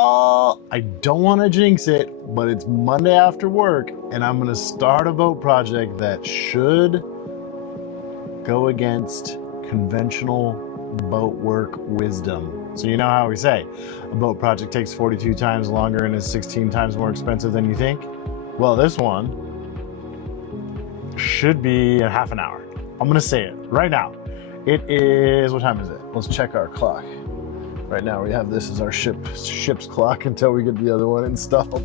y'all, I don't want to jinx it, but it's Monday after work and I'm gonna start a boat project that should go against conventional boat work wisdom. So you know how we say a boat project takes 42 times longer and is 16 times more expensive than you think? Well, this one should be in half an hour. I'm gonna say it right now. It is, what time is it? Let's check our clock. Right now we have this as our ship's clock until we get the other one installed.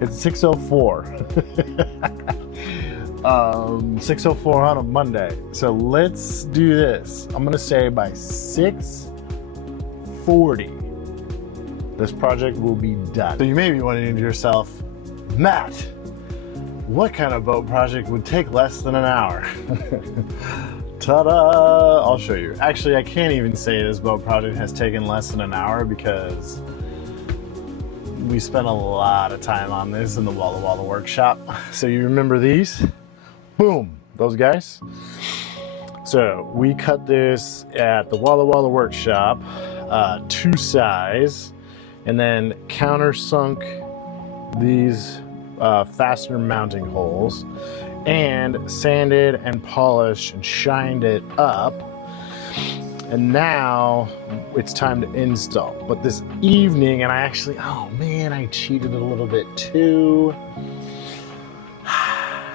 It's 6:04. 6:04 on a Monday. So let's do this. I'm gonna say by 6:40, this project will be done. So you may be wondering to yourself, Matt, what kind of boat project would take less than an hour? Ta-da! I'll show you. Actually, I can't even say this boat project has taken less than an hour because we spent a lot of time on this in the Walla Walla workshop. So you remember these? Boom, those guys. So we cut this at the Walla Walla workshop, 2 size, and then countersunk these fastener mounting holes, and sanded and polished and shined it up. And now it's time to install. But this evening, and I actually, oh man, I cheated a little bit too,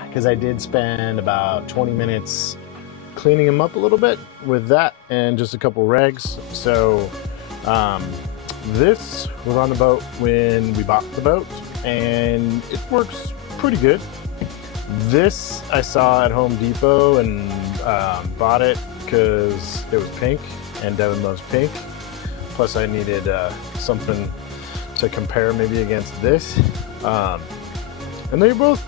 because I did spend about 20 minutes cleaning them up a little bit with that and just a couple regs. So this was on the boat when we bought the boat, and it works pretty good. This I saw at Home Depot and bought it because it was pink and Devin loves pink. Plus I needed something to compare maybe against this. And they both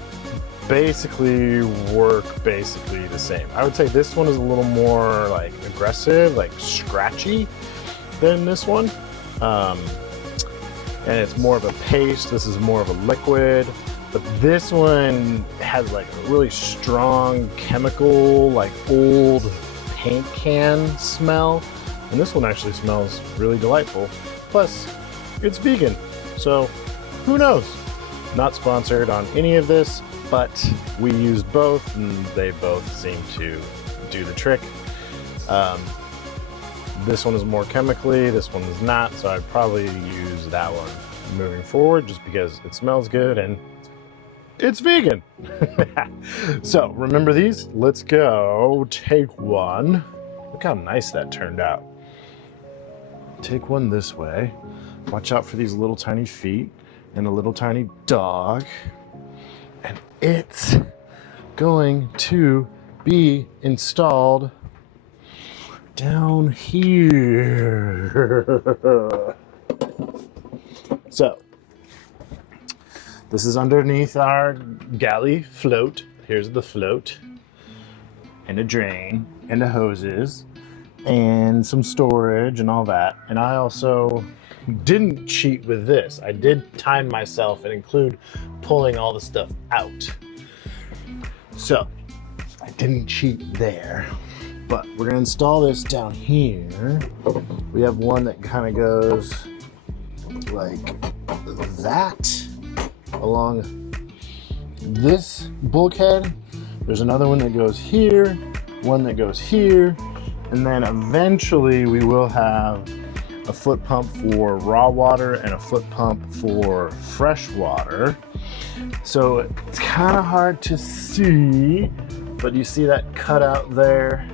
basically work basically the same. I would say this one is a little more like aggressive, like scratchy than this one. And it's more of a paste. This is more of a liquid. But this one has like a really strong chemical, like old paint can smell. And this one actually smells really delightful. Plus, it's vegan. So who knows? Not sponsored on any of this, but we used both and they both seem to do the trick. This one is more chemically, this one is not. So I'd probably use that one moving forward just because it smells good and it's vegan. So remember these? Let's go take one. Look how nice that turned out. Take one this way. Watch out for these little tiny feet and a little tiny dog. And it's going to be installed down here. So this is underneath our galley float. Here's the float and a drain and the hoses and some storage and all that. And I also didn't cheat with this. I did time myself and include pulling all the stuff out. So I didn't cheat there, but we're gonna install this down here. We have one that kind of goes like that along this bulkhead. There's another one that goes here, one that goes here, and then eventually we will have a foot pump for raw water and a foot pump for fresh water. So it's kind of hard to see, but you see that cutout there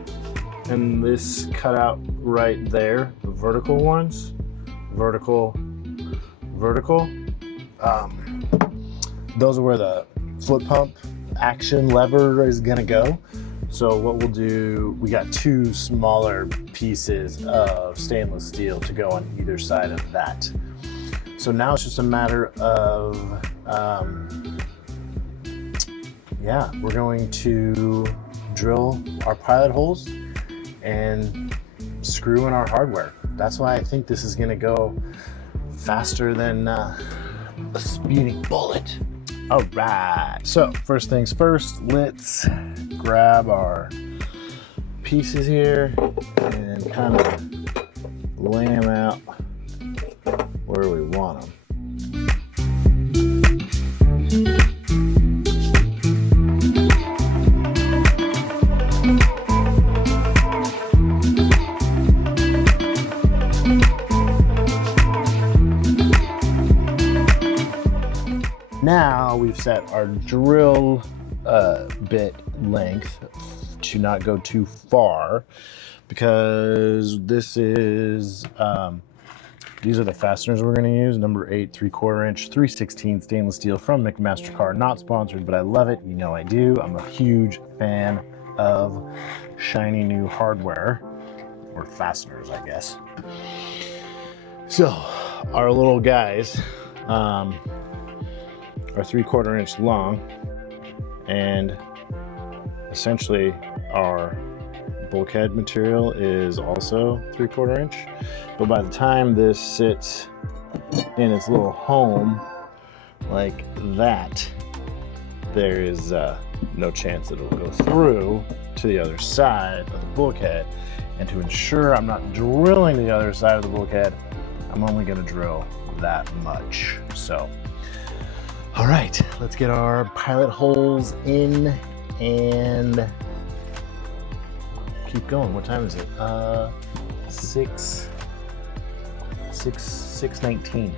and this cutout right there, the vertical ones, vertical. Those are where the foot pump action lever is gonna go. So what we'll do, we got 2 smaller pieces of stainless steel to go on either side of that. So now it's just a matter of, yeah, we're going to drill our pilot holes and screw in our hardware. That's why I think this is gonna go faster than a speeding bullet. All right, so first things first, let's grab our pieces here and kind of lay them out where we want them. Now we've set our drill bit length to not go too far, because this is these are the fasteners we're going to use. Number 8 3/4 inch 3/16 stainless steel from McMaster-Carr. Not sponsored, but I love it. You know I do. I'm a huge fan of shiny new hardware, or fasteners, I guess. So our little guys are 3/4 inch long, and essentially our bulkhead material is also 3/4 inch. But by the time this sits in its little home like that, there is no chance that it will go through to the other side of the bulkhead. And to ensure I'm not drilling the other side of the bulkhead, I'm only going to drill that much. So, all right, let's get our pilot holes in and keep going. What time is it? 6:19.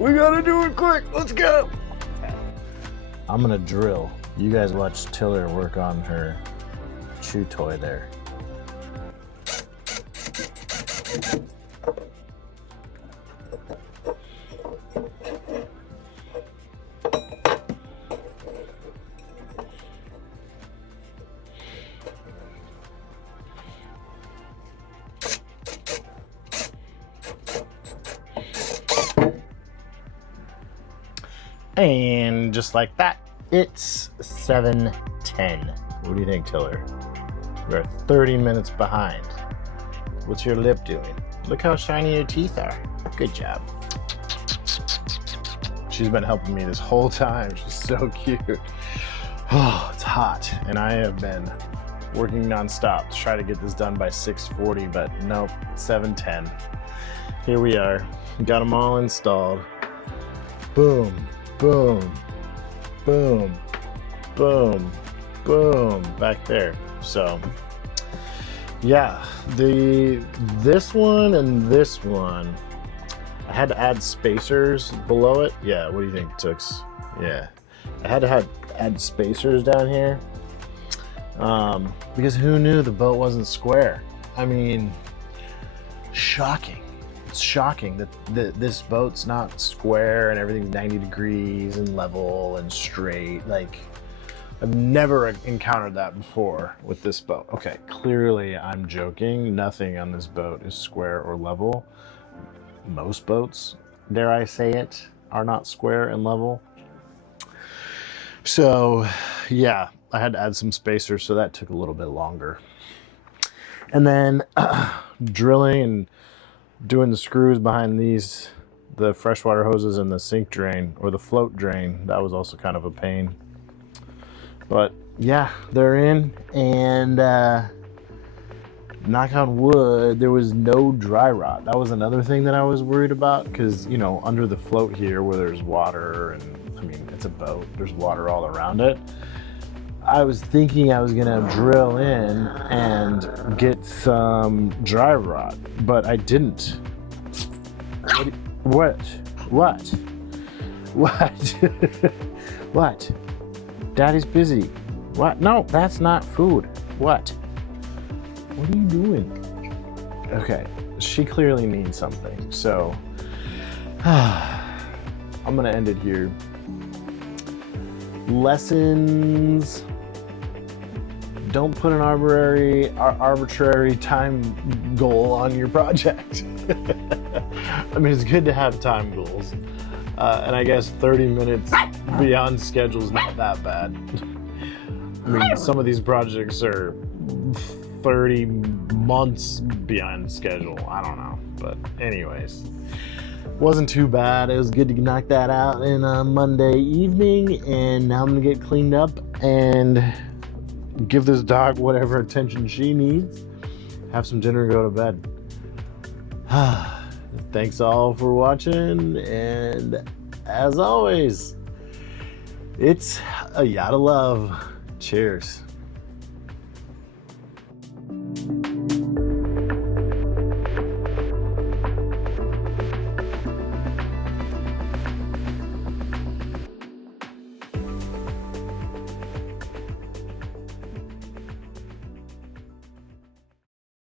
We gotta do it quick. Let's go. I'm gonna drill. You guys watch Tiller work on her chew toy there. And just like that, it's 7:10. What do you think, Tiller? We're 30 minutes behind. What's your lip doing? Look how shiny your teeth are. Good job. She's been helping me this whole time. She's so cute. Oh, it's hot. And I have been working nonstop to try to get this done by 6:40, but nope, 7:10. Here we are. Got them all installed. Boom. Boom, boom, boom, boom, back there. So yeah, this one and this one, I had to add spacers below it. Yeah, what do you think, Tooks? Yeah, I had to add spacers down here because who knew the boat wasn't square? I mean, shocking. It's shocking that this boat's not square and everything's 90 degrees and level and straight. Like, I've never encountered that before with this boat. Okay, clearly I'm joking. Nothing on this boat is square or level. Most boats, dare I say it, are not square and level. So yeah, I had to add some spacers, so that took a little bit longer. And then drilling and doing the screws behind these, the freshwater hoses and the sink drain or the float drain, that was also kind of a pain. But yeah, they're in, and knock on wood, there was no dry rot. That was another thing that I was worried about, because you know, under the float here where there's water, and I mean, it's a boat, there's water all around it. I was thinking I was gonna drill in and get some dry rot, but I didn't. What? What? Daddy's busy. What? No, that's not food. What are you doing? Okay, she clearly needs something, so I'm gonna end it here. Lessons: don't put an arbitrary time goal on your project. I mean, it's good to have time goals. And I guess 30 minutes beyond schedule is not that bad. I mean, some of these projects are 30 months beyond schedule. I don't know. But anyways, wasn't too bad. It was good to knock that out in a Monday evening. And now I'm going to get cleaned up and give this dog whatever attention she needs, have some dinner, and go to bed. Thanks all for watching, and as always, it's a yacht of love. Cheers.